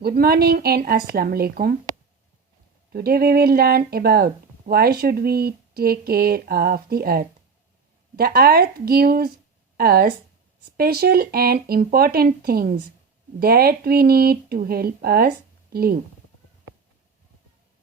Good morning and Assalamu alaikum. Today we will learn about why should we take care of the earth. The earth gives us special and important things that we need to help us live.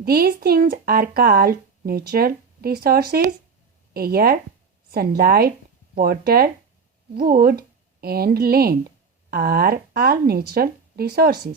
These things are called natural resources. Air, sunlight, water, wood and land are all natural resources.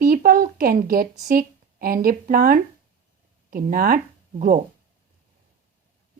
people can get sick and a plant cannot grow.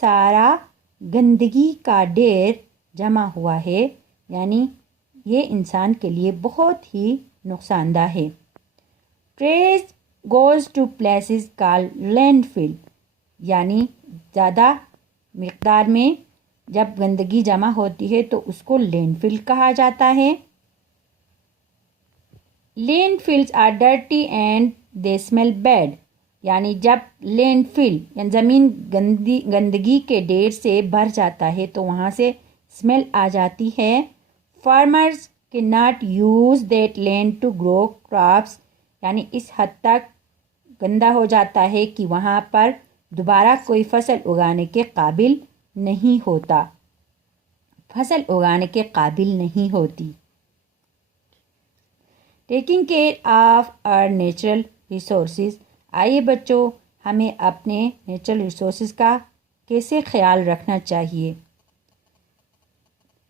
سارا گندگی کا ڈھیر جمع ہوا ہے، یعنی یہ انسان کے لیے بہت ہی نقصان دہ ہے۔ Trees goes to places call landfill, یعنی زیادہ مقدار میں جب گندگی جمع ہوتی ہے تو اس کو لینڈ فل کہا جاتا ہے۔ Landfills are dirty and they smell bad, یعنی جب لینڈ فل یعنی زمین گندگی کے ڈھیر سے بھر جاتا ہے تو وہاں سے اسمیل آ جاتی ہے۔ Farmers can not use that land to grow crops, یعنی اس حد تک گندا ہو جاتا ہے کہ وہاں پر دوبارہ کوئی فصل اگانے کے قابل نہیں ہوتا، فصل اگانے کے قابل نہیں ہوتی۔ Taking care of our natural resources, آئیے بچوں ہمیں اپنے نیچرل ریسورسز کا کیسے خیال رکھنا چاہیے۔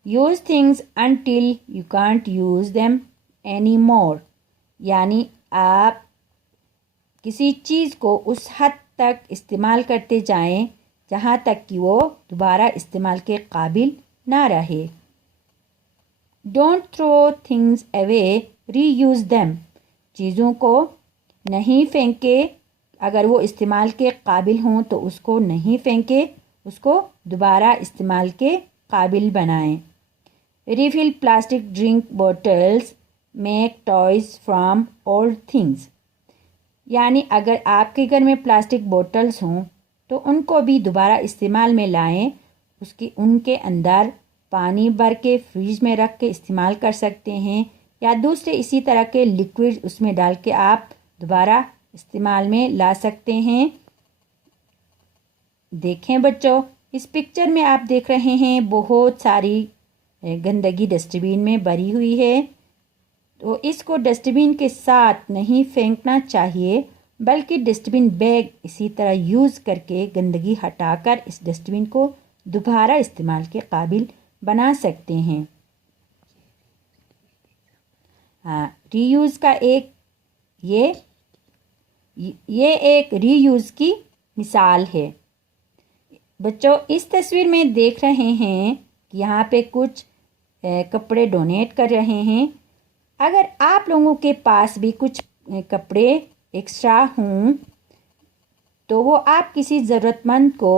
Use things until you can't use them any more, یعنی آپ کسی چیز کو اس حد تک استعمال کرتے جائیں جہاں تک کہ وہ دوبارہ استعمال کے قابل نہ رہے۔ Don't throw things away, reuse them, چیزوں کو نہیں پھینکے، اگر وہ استعمال کے قابل ہوں تو اس کو نہیں پھینکے، اس کو دوبارہ استعمال کے قابل بنائیں۔ Raffle plastic drink bottles, make toys from old things, یعنی اگر آپ کے گھر میں پلاسٹک بوٹلز ہوں تو ان کو بھی دوبارہ استعمال میں لائیں، ان کے اندر پانی بھر کے فریج میں رکھ کے استعمال کر سکتے ہیں، یا دوسرے اسی طرح کے لیکوئڈ اس میں ڈال کے آپ دوبارہ استعمال میں لا سکتے ہیں۔ دیکھیں بچوں، اس پکچر میں آپ دیکھ رہے ہیں بہت ساری گندگی ڈسٹ بین میں بھری ہوئی ہے، تو اس کو ڈسٹ بین کے ساتھ نہیں پھینکنا چاہیے، بلکہ ڈسٹ بین بیگ اسی طرح یوز کر کے گندگی ہٹا کر اس ڈسٹ بین کو دوبارہ استعمال کے قابل بنا سکتے ہیں۔ ری یوز کا یہ ایک ری یوز کی مثال ہے۔ بچوں اس تصویر میں دیکھ رہے ہیں کہ یہاں پہ کچھ کپڑے ڈونیٹ کر رہے ہیں۔ اگر آپ لوگوں کے پاس بھی کچھ کپڑے ایکسٹرا ہوں تو وہ آپ کسی ضرورت مند کو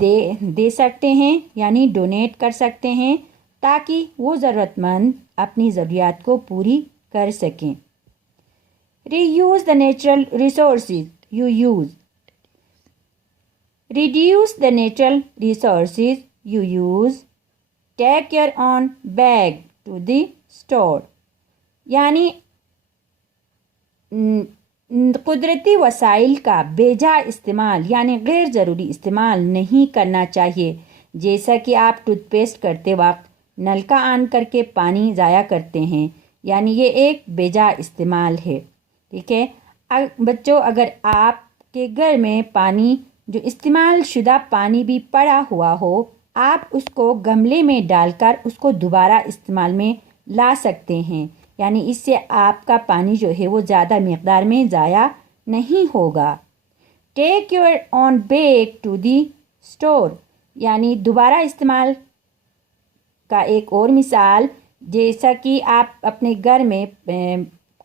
دے سکتے ہیں، یعنی ڈونیٹ کر سکتے ہیں، تاکہ وہ ضرورت مند اپنی ضروریات کو پوری کر سکیں۔ Reuse the natural resources you use, reduce the natural resources you use, take your own bag to the store, یعنی قدرتی وسائل کا بے جا استعمال یعنی غیر ضروری استعمال نہیں کرنا چاہیے، جیسا کہ آپ ٹوتھ پیسٹ کرتے وقت نل کا آن کر کے پانی ضائع کرتے ہیں، یعنی یہ ایک بے جا استعمال ہے۔ ٹھیک ہے بچوں، اگر آپ کے گھر میں پانی جو استعمال شدہ پانی بھی پڑا ہوا ہو، آپ اس کو گملے میں ڈال کر اس کو دوبارہ استعمال میں لا سکتے ہیں، یعنی اس سے آپ کا پانی جو ہے وہ زیادہ مقدار میں ضائع نہیں ہوگا۔ Take your own bag to the store, یعنی دوبارہ استعمال کا ایک اور مثال، جیسا کہ آپ اپنے گھر میں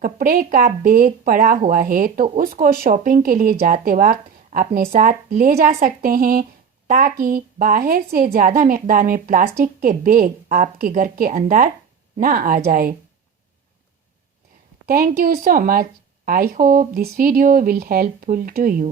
کپڑے کا بیگ پڑا ہوا ہے تو اس کو شاپنگ کے لیے جاتے وقت اپنے ساتھ لے جا سکتے ہیں، تاکہ باہر سے زیادہ مقدار میں پلاسٹک کے بیگ آپ کے گھر کے اندر نہ آ جائے۔ Thank you so much. I hope this video will helpful to you.